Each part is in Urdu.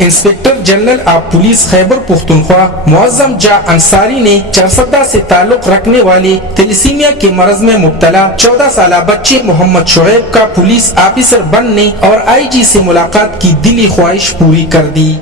Inspector general of police Khyber Pakhtunkhwa معظم جا انصاری نے چرسدہ سے تعلق رکھنے والے تھیلیسیمیا کے مرض میں مبتلا 14 سالہ بچے محمد شعیب کا پولیس آفیسر بننے اور آئی جی سے ملاقات کی دلی خواہش پوری کر دی۔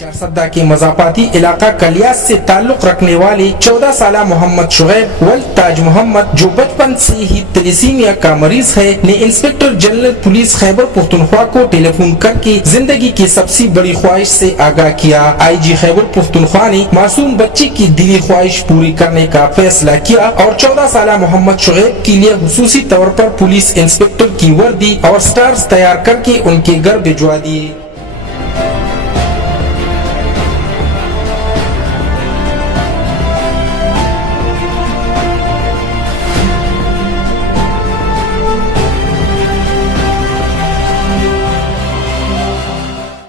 چرسدہ کے مضافاتی علاقہ کلیاس سے تعلق رکھنے والے 14 سالہ محمد شعیب ولد تاج محمد جو بچپن سے ہی تھیلیسیمیا کا مریض ہے نے inspector general police Khyber Pakhtunkhwa کو ٹیلی فون کر کے زندگی کی سب سے بڑی خواہش سے آگاہ کیا۔ آئی جی خیبر پختونخوا نے معصوم بچے کی دلی خواہش پوری کرنے کا فیصلہ کیا اور 14 سالہ محمد شعیب کے لیے خصوصی طور پر پولیس انسپکٹر کی وردی اور سٹارز تیار کر کے ان کے گھر بھجوا دیے۔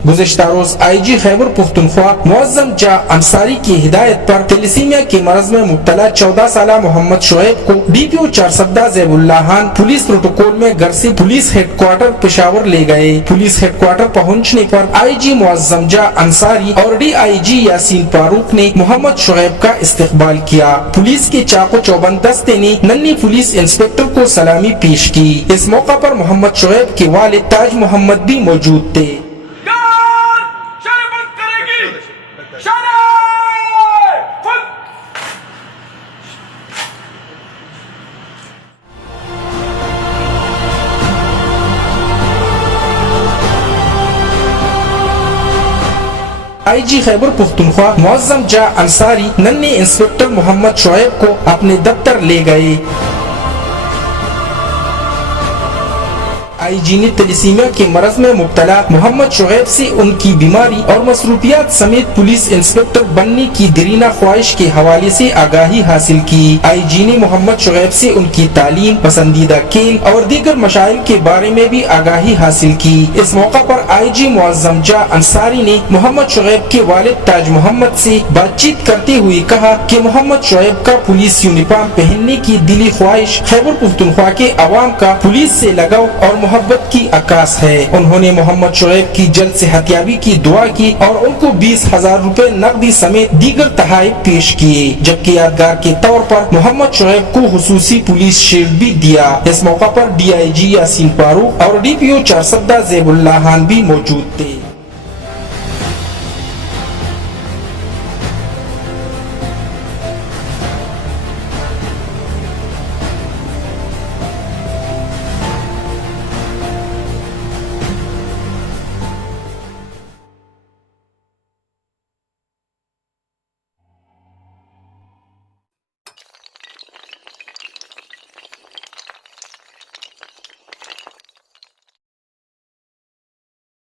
گزشتہ روز آئی جی خیبر پختونخوا معظم جا انصاری کی ہدایت پر تھیلیسیمیا کے مرض میں مبتلا 14 سالہ محمد شعیب کو ڈی پی او چرسدہ زیب اللہ خان پولیس پروٹوکول میں گھر سے پولیس ہیڈ کوارٹر پشاور لے گئے۔ پولیس ہیڈ کوارٹر پہنچنے پر آئی جی معظم جا انصاری اور ڈی آئی جی یاسین فاروق نے محمد شعیب کا استقبال کیا۔ پولیس کے چاق و چوبند دستے نے ننھی پولیس انسپکٹر کو سلامی پیش کی۔ اس موقع پر محمد شعیب کے والد تاج محمد بھی موجود تھے۔ آئی جی خیبر پختونخوا معظم جا انصاری ننھے انسپکٹر محمد شعیب کو اپنے دفتر لے گئے۔ آئی جی نے تھیلیسیمیا کے مرض میں مبتلا محمد شعیب سے ان کی بیماری اور مصروفیات سمیت پولیس انسپکٹر بننے کی دیرینہ خواہش کے حوالے سے آگاہی حاصل کی۔ آئی جی نے محمد شعیب سے ان کی تعلیم، پسندیدہ کھیل اور دیگر مسائل کے بارے میں بھی آگاہی حاصل کی۔ اس موقع پر آئی جی معظم جا انصاری نے محمد شعیب کے والد تاج محمد سے بات چیت کرتے ہوئے کہا کہ محمد شعیب کا پولیس یونیفارم پہننے کی دلی خواہش خیبر پختونخوا کے عوام کا پولیس سے لگاؤ اور محبت کی عکاس ہے۔ انہوں نے محمد شعیب کی جلد صحتیابی کی دعا کی اور ان کو 20,000 روپے نقدی سمیت دیگر تحائف پیش کیے، جبکہ یادگار کے طور پر محمد شعیب کو خصوصی پولیس شیلڈ بھی دیا۔ اس موقع پر ڈی آئی جی یاسین فاروق اور ڈی پی او چرسدہ زیب اللہ خان بھی موجود تھے۔